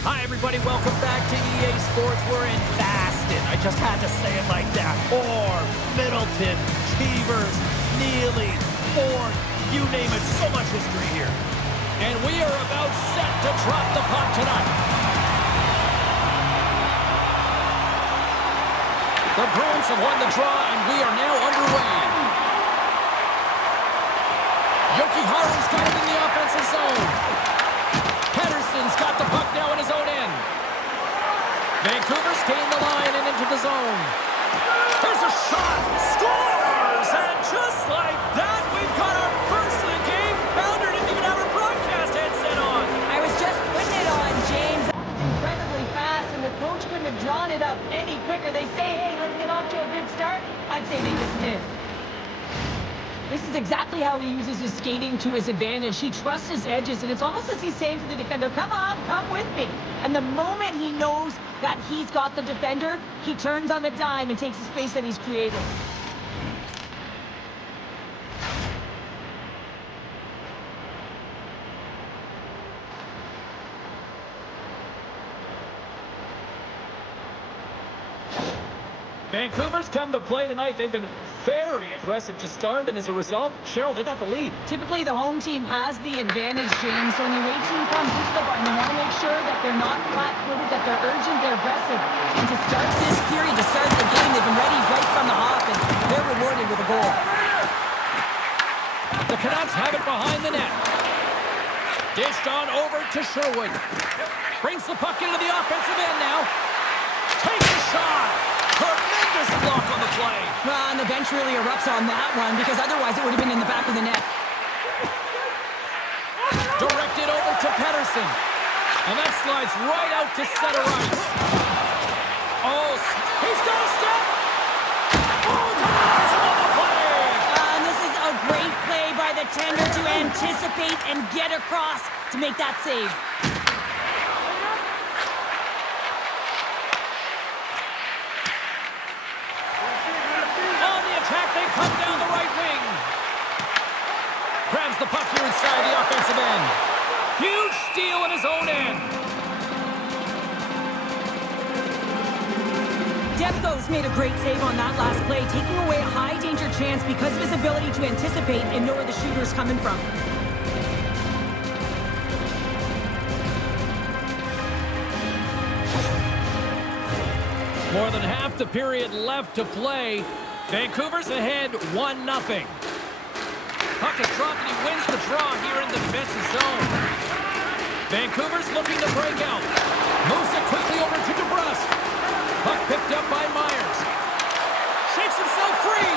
Hi, everybody. Welcome back to EA Sports. We're in Baston. I just had to say it like that. Or Middleton, Cheevers, Neely, Ford, you name it. So much history here. And we are about set to drop the puck tonight. The Bruins have won the draw, and we are now underway. Yoki-Haru's got it in the offensive zone. Pedersen's got the puck now in his own end. Vancouver's gained the line and into the zone. There's a shot. Scores! And just like that, we've got our first of the game. Pounder didn't even have her broadcast headset on. I was just putting it on, James. Incredibly fast, and the coach couldn't have drawn it up any quicker. They say, hey, let's get off to a good start. I'd say they just did. This is exactly how he uses his skating to his advantage. He trusts his edges, and it's almost as he's saying to the defender, come on, come with me. And the moment he knows that he's got the defender, he turns on the dime and takes the space that he's created. Vancouver's come to play tonight. They've been very aggressive to start, and as a result, Cheryl, they got the lead. Typically, the home team has the advantage, James. So when your away team comes into the button, they want to make sure that they're not flat-footed, that they're urgent, they're aggressive. And to start this period, to start the game, they've been ready right from the hop, and they're rewarded with a goal. The Canucks have it behind the net. Dished on over to Sherwood. Brings the puck into the offensive end now. Takes a shot. Tremendous block on the play. And the bench really erupts on that one, because otherwise it would have been in the back of the net. Directed over to Pedersen. And that slides right out to center ice. Oh, he's got a step. Oh, denies him on the play. And this is a great play by the tender to anticipate and get across to make that save. Come down the right wing. Grabs the puck here inside the offensive end. Huge steal in his own end. Defko's made a great save on that last play, taking away a high-danger chance because of his ability to anticipate and know where the shooter's coming from. More than half the period left to play. Vancouver's ahead 1-0. Puck is dropped and he wins the draw here in the defensive zone. Vancouver's looking to break out. Moves it quickly over to DeBrusque. Puck picked up by Myers. Shakes himself free.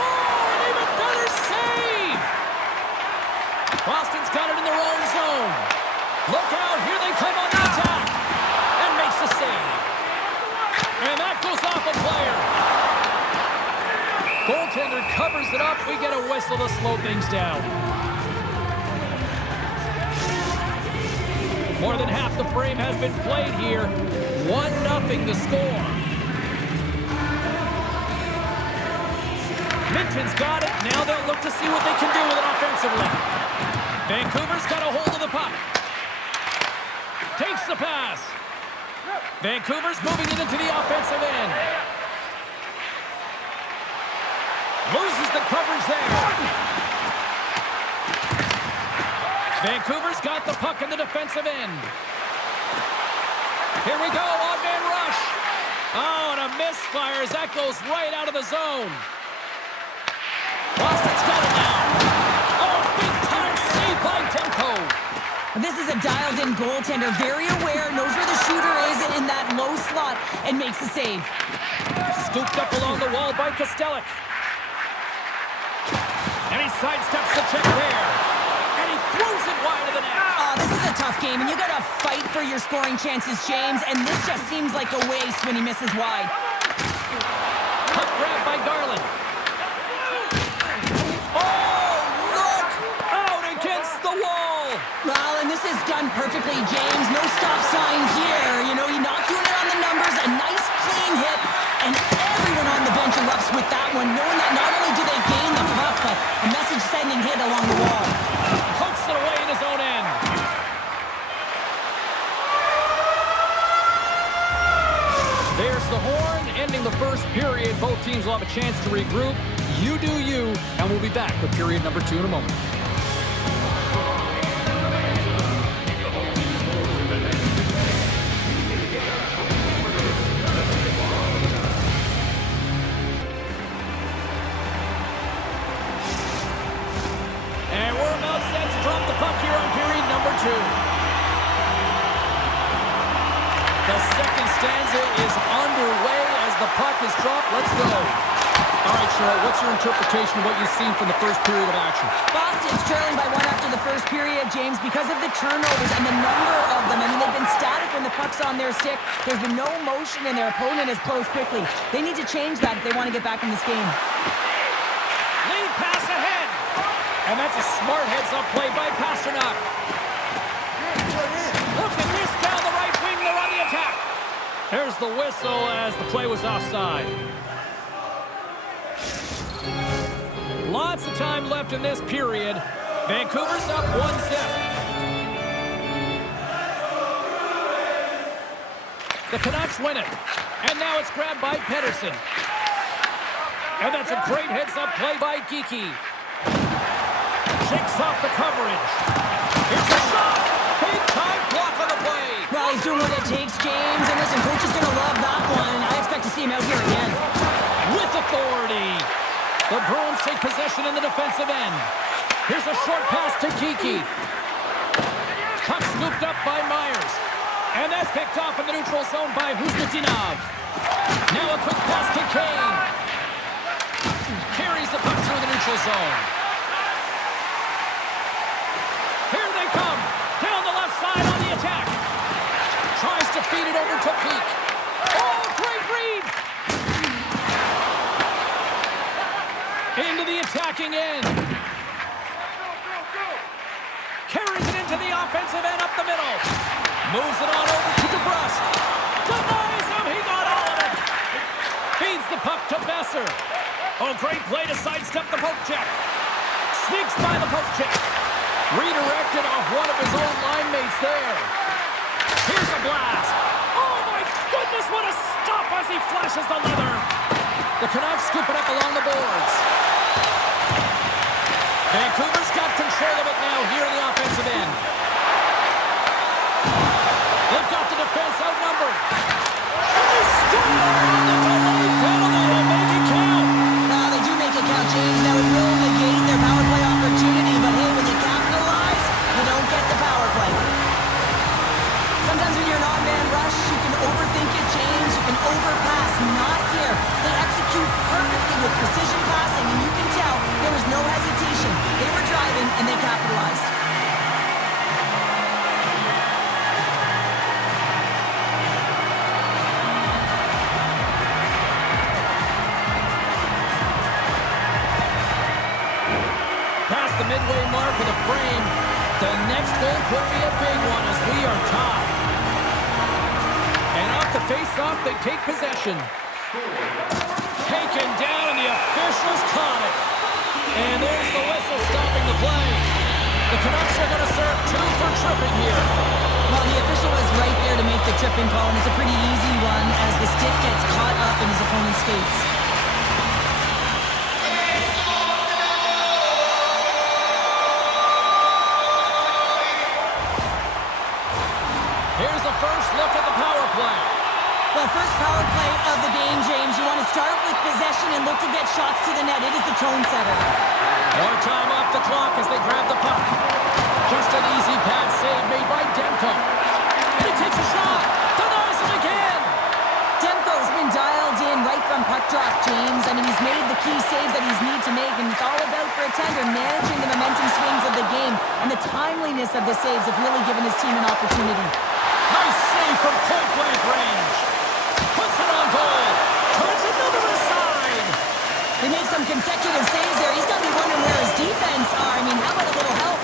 Oh, an even better save. Boston's got it in their own zone. Look out, here they come on the attack. And makes the save. And that goes off a player. Goaltender covers it up. We get a whistle to slow things down. More than half the frame has been played here. 1-0 the score. Minton's got it. Now they'll look to see what they can do with it offensively. Vancouver's got a hold of the puck. Takes the pass. Vancouver's moving it into the offensive end. Loses the coverage there. Vancouver's got the puck in the defensive end. Here we go, on-man rush. Oh, and a misfire as that goes right out of the zone. Boston's got it now. Oh, big-time save by Demko. This is a dialed-in goaltender, very aware, knows where the shooter is in that low slot, and makes the save. Scooped up along the wall by Kostelic. And he sidesteps the check there. And he throws it wide of the net. This is a tough game, and you got to fight for your scoring chances, James, and this just seems like a waste when he misses wide. Puck grab by Garland. Oh, look! Out against the wall. Well, and this is done perfectly, James. No stop sign here. You know, you're not doing it on the numbers. A nice, clean hit, and everyone on the bench erupts with that one, knowing that not only do they gain the puck, but a message-sending hit along the wall. Pokes it away in his own end. the horn, ending the first period. Both teams will have a chance to regroup. You do you, and we'll be back with period number 2 in a moment. And we're about set to drop the puck here on period number 2. The second stanza is underway as the puck is dropped. Let's go. All right, Cheryl, what's your interpretation of what you've seen from the first period of action? Boston's trailing by 1 after the first period, James, because of the turnovers and the number of them. I mean, they've been static when the puck's on their stick. There's been no motion, and their opponent has closed quickly. They need to change that if they want to get back in this game. Lead pass ahead. And that's a smart heads-up play by Pasternak. Look at this down the right wing. They're on the attack. There's the whistle as the play was offside. Lots of time left in this period. Vancouver's up 1-0. The Canucks win it. And now it's grabbed by Pettersson. And that's a great heads-up play by Geekie. Shakes off the coverage. Here's a shot. Big time block on the play. Well, he's doing what it takes, James. And listen, coach is going to love that one. I expect to see him out here again. With authority. The Bruins take possession in the defensive end. Here's a short pass to Geekie. Puck scooped up by Myers. And that's picked off in the neutral zone by Huznitinov. Now a quick pass to Kane. Carries the puck through the neutral zone. Here they come. Down the left side on the attack. Tries to feed it over to Peak. Oh, great read. Into the attacking end. Carries it into the offensive end up the middle. Moves it on over to DeBrusk. Denies him. He got all of it. Feeds the puck to Besser. Oh, great play to sidestep the poke check. Sneaks by the poke check. Redirected off one of his own line mates there. Here's a blast. Oh, my goodness, what a stop as he flashes the leather. The Canucks scoop it up along the boards. Vancouver's got control of it now here in the offensive end. They've got the defense outnumbered. And they score! The delayed penalty, they make it count. They do make it count, James. Now it will negate their power play opportunity, but hey, when you capitalize, you don't get the power play. Sometimes when you're in on-man rush, you can overthink it, James. You can overpass. Not here. They execute perfectly with precision passing, and you can tell there was no hesitation. They were driving, and they capitalized. Past the midway mark of the frame, the next goal could be a big one as we are tied. And off the face-off, they take possession. Taken down, and the officials caught it. And there's the whistle stopping the play. The Canucks are going to serve 2 for tripping here. Well, the official was right there to make the tripping call, and it's a pretty easy one as the stick gets caught up in his opponent's skates. Here's the first look at the power play. Well, first power play of the game, James. You want to start with possession and look to get shots to the net. It is the tone setter. More time off the clock as they grab the puck. Just an easy pad save made by Demko. And he takes a shot. Denies him again. Demko's been dialed in right from puck drop, James. I mean, he's made the key saves that he's need to make, and it's all about for a tender managing the momentum swings of the game, and the timeliness of the saves have really given his team an opportunity. Nice save from point-blank range. Puts it on goal. Turns another aside. They made some consecutive saves there. He's got to be wondering where his defense are. I mean, how about a little help?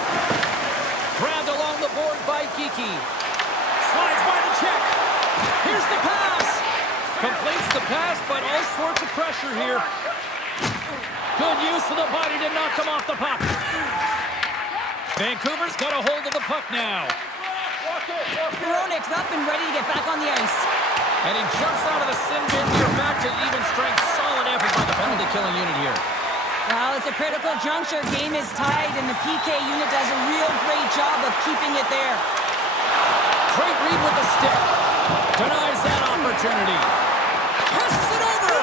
Grabbed along the board by Geekie. Slides by the check. Here's the pass. Completes the pass, but all sorts of pressure here. Good use of the body to knock them off the puck. Vancouver's got a hold of the puck now. Veronic's up and ready to get back on the ice. And he jumps out of the sin bin here, back to even strength. Solid effort by the penalty-killing unit here. Well, it's a critical juncture. Game is tied, and the PK unit does a real great job of keeping it there. Great read with the stick. Denies that opportunity. Passes it over.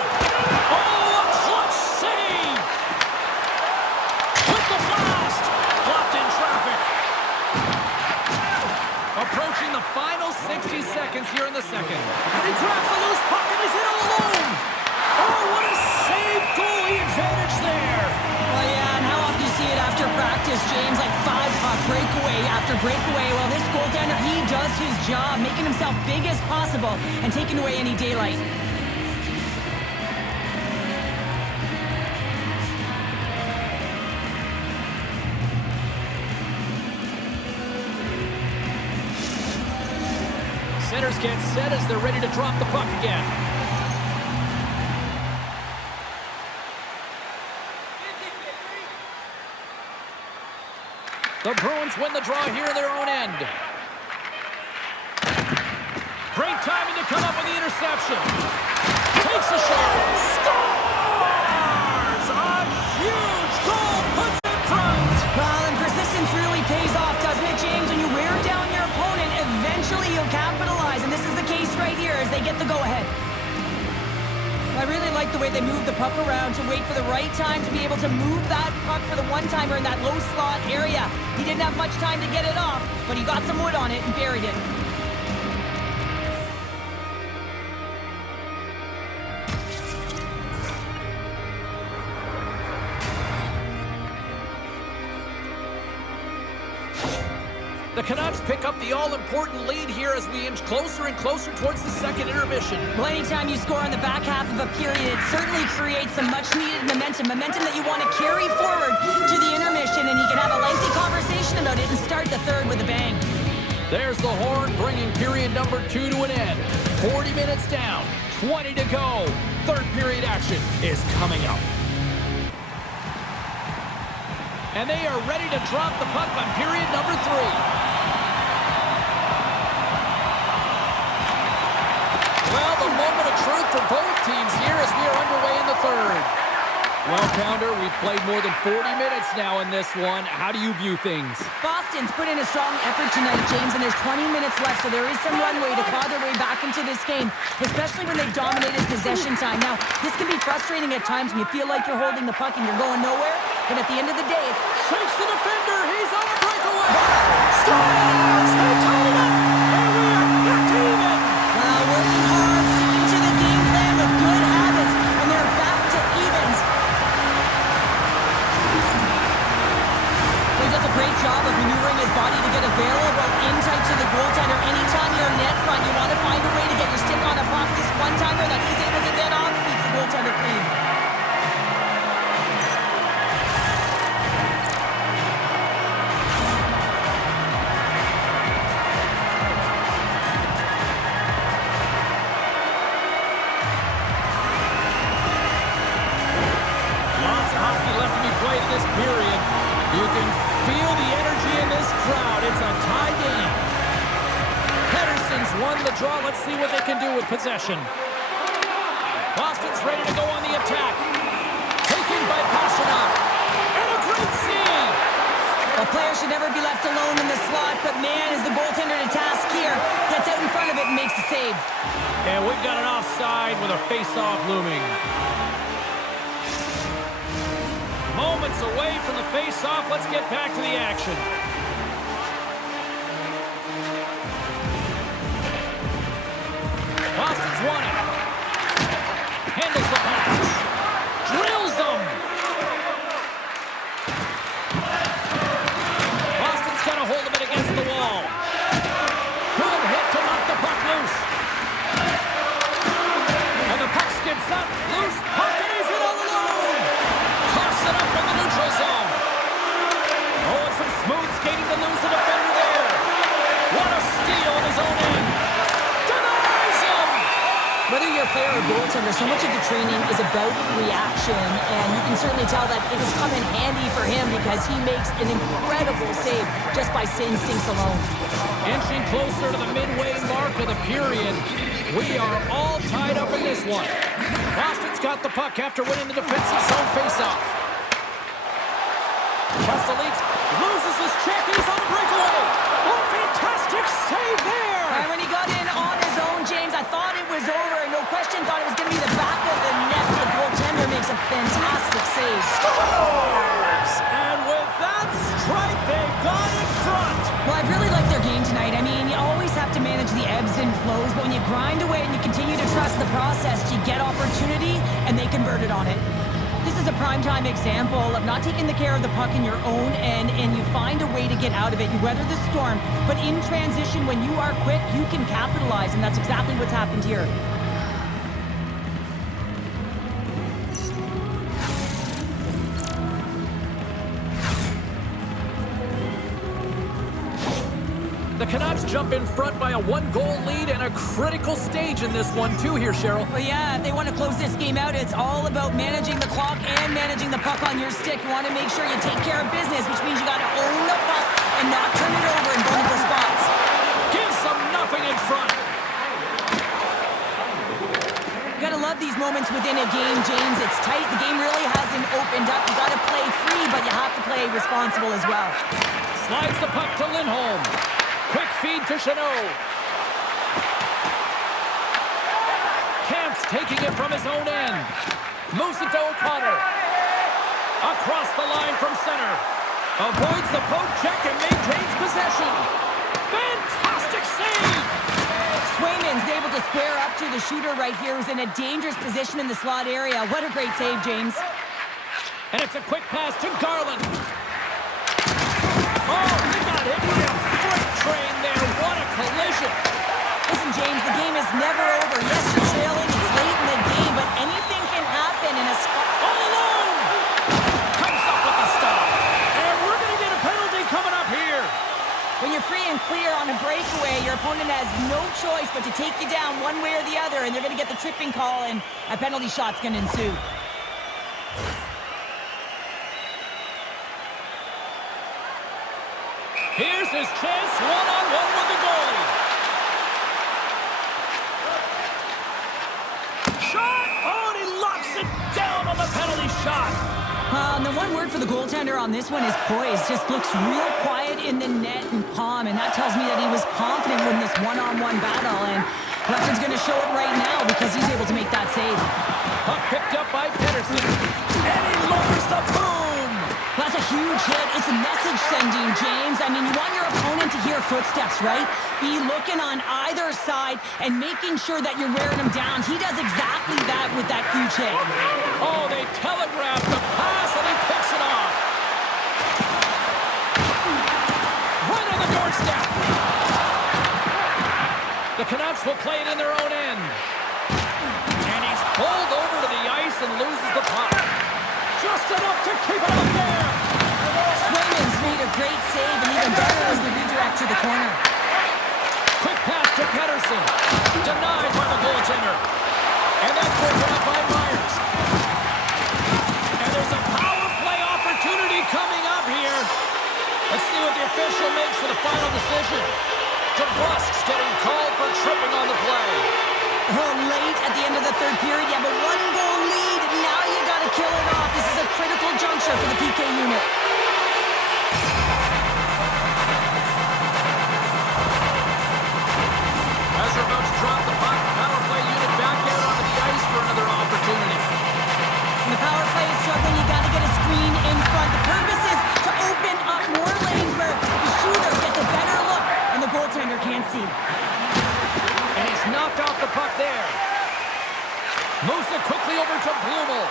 Oh, a clutch save. With the blast. Blocked in traffic. Approaching the final 60 seconds here in the second. And he grabs the loose puck and is in all alone. Oh, what a save. Goalie advantage there. Well, yeah, and how often do you see it after practice, James? Like 5-puck breakaway after breakaway. Well, this goaltender, he does his job, making himself big as possible and taking away any daylight. Centers get set as they're ready to drop the puck again. The Bruins win the draw here in their own end. Great timing to come up with the interception. Takes a shot. Scores! A huge goal puts it in front. Well, and persistence really pays off, doesn't it, James? When you wear down your opponent, eventually you'll capitalize. And this is the case right here as they get the go-ahead. I really like the way they move the puck around to wait for the right time to be able to move that puck for the one-timer in that low slot area. He didn't have much time to get it off, but he got some wood on it and buried it. The Canucks pick up the all-important lead here as we inch closer and closer towards the second intermission. Well, anytime you score on the back half of a period, it certainly creates some much-needed momentum that you want to carry forward to the intermission, and you can have a lengthy conversation about it and start the third with a bang. There's the horn, bringing period number 2 to an end. 40 minutes down, 20 to go. Third period action is coming up. And they are ready to drop the puck on period number 3. Well, the moment of truth for both teams here as we are underway in the third. Well, Pounder, we've played more than 40 minutes now in this one. How do you view things? Boston's put in a strong effort tonight, James, and there's 20 minutes left, so there is some runway to claw their way back into this game, especially when they've dominated possession time. Now, this can be frustrating at times when you feel like you're holding the puck and you're going nowhere, but at the end of the day, Shakes the defender. He's on a breakaway. Scores! They tied it up. And we are back to even. working hard, sticking to the game plan with good habits, and they're back to evens. He does a great job of maneuvering his body to get available in tight to the goaltender. Anytime you're net front, you want to find a way to get your stick on a puck. This one-timer that he's able to get off keeps the goaltender clean. This period, you can feel the energy in this crowd. It's a tie game. Pedersen's won the draw. Let's see what they can do with possession. Boston's ready to go on the attack. Taken by Pastrnak. And a great save. A player should never be left alone in the slot, but man, is the goaltender to task here. Gets out in front of it and makes the save. And we've got an offside with a face-off looming. Moments away from the face-off. Let's get back to the action. Boston's won it. Handles the pass. Drills them. Boston's got a hold of it against the wall. Good hit to knock the puck loose. And the puck skips up. Loose puck, and he's in all alone. Toss it up in the neutral zone. Oh, it's some smooth skating to lose the defender there. What a steal in his own end. Denies him. Whether you're a player or goaltender, so much of the training is about reaction, and you can certainly tell that it has come in handy for him because he makes an incredible save just by instincts alone. Inching closer to the midway mark of the period. We are all tied up in this one. Boston's got the puck after winning the defensive zone faceoff. Pastelitz loses his check. He's on a breakaway. Oh, fantastic save there. And when he got in on his own, James, I thought it was over. No question, thought it was going to be the back of the net. The goaltender makes a fantastic save. Scores! And with that strike, they got in front. Well, I really like their game tonight. I mean, you always have to manage the ebbs and flows, but when you grind away and you continue to trust the process, you get opportunity, and they converted on it. This is a primetime example of not taking the care of the puck in your own end, and you find a way to get out of it. You weather the storm, but in transition, when you are quick, you can capitalize, and that's exactly what's happened here. The Canucks jump in front by a one-goal lead and a critical stage in this one, too, here, Cheryl. Well, yeah, if they want to close this game out, it's all about managing the clock and managing the puck on your stick. You want to make sure you take care of business, which means you got to own the puck and not turn it over in vulnerable spots. Gives them nothing in front. You got to love these moments within a game, James. It's tight. The game really hasn't opened up. You got to play free, but you have to play responsible as well. Slides the puck to Lindholm. Quick feed to Chanot. Camps taking it from his own end. Moves it to O'Connor. Across the line from center. Avoids the poke check and maintains possession. Fantastic save! Swayman's able to square up to the shooter right here, who's in a dangerous position in the slot area. What a great save, James. And it's a quick pass to Garland. Oh, he got hit by a freight train there. What a collision. Listen, James, the game is never over. Yes, you're trailing. It's late in the game, but anything can happen in a spot. All alone! Comes up with the stop. And we're going to get a penalty coming up here. When you're free and clear on a breakaway, your opponent has no choice but to take you down one way or the other, and they're going to get the tripping call, and a penalty shot's going to ensue. Here's his chance, one-on-one with the goalie. Shot! Oh, and he locks it down on the penalty shot. And the one word for the goaltender on this one is poised. Just looks real quiet in the net and palm, and that tells me that he was confident in this one-on-one battle, and Lefton's going to show it right now because he's able to make that save. Puck picked up by Pedersen, and he lowers the boom. That's a huge hit. It's a message sending, James. I mean, you want your opponent to hear footsteps, right? Be looking on either side and making sure that you're wearing them down. He does exactly that with that huge hit. Oh, they telegraphed the pass, and he picks it off. Right on the doorstep. The Canucks will play it in their own end. And he's pulled over to the ice and loses the puck. Just enough to keep it up there. Swayman's made a great save, and even better is the redirect to the corner. Quick pass to Pedersen. Denied by the goaltender. And that's broken up by Myers. And there's a power play opportunity coming up here. Let's see what the official makes for the final decision. DeBrusk's getting called for tripping on the play. Oh, late at the end of the third period, you have a one-goal lead, and now you got to kill it off. This is a critical juncture for the PK unit. As they're about to drop the puck, power play unit back out onto the ice for another opportunity. When the power play is struggling, you got to get a screen in front. The purpose is to open up more lanes where the shooter gets a better look, and the goaltender can't see. And he's knocked off the puck there. Moves it quickly over to Blumel.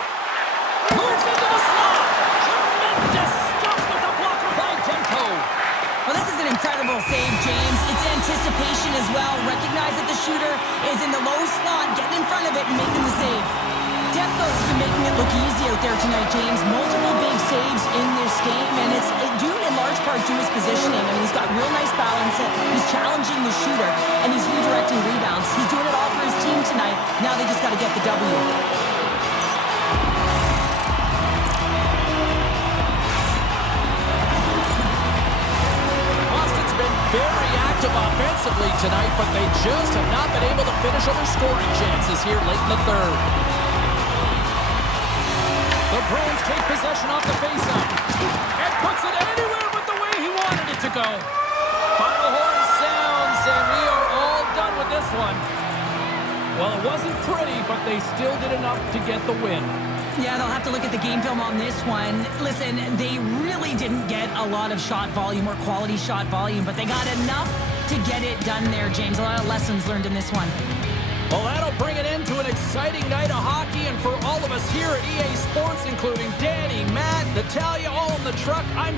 Moves into the slot. Tremendous stuff with the blocker by Demko. Well, this is an incredible save, James. It's anticipation as well. Recognize that the shooter is in the low slot, getting in front of it and making the save. Demko's been making it look easy out there tonight, James. Multiple big saves in this game, and it's due in large part to his positioning. I mean, he's got real nice balance. He's challenging the shooter, and he's redirecting rebounds. He's doing it all for his team tonight. Now they just got to get the W. Boston's been very active aggressive offensively tonight, but they just have not been able to finish other scoring chances here late in the third. The Bruins take possession off the faceoff. And puts it anywhere but the way he wanted it to go. Final horn sounds, and we are all done with this one. Well, it wasn't pretty, but they still did enough to get the win. Yeah, they'll have to look at the game film on this one. Listen, they really didn't get a lot of shot volume or quality shot volume, but they got enough to get it done there, James. A lot of lessons learned in this one. Well, that'll bring it into an exciting night of hockey, and for all of us here at EA Sports, including Danny, Matt, Natalia, all in the truck, I'm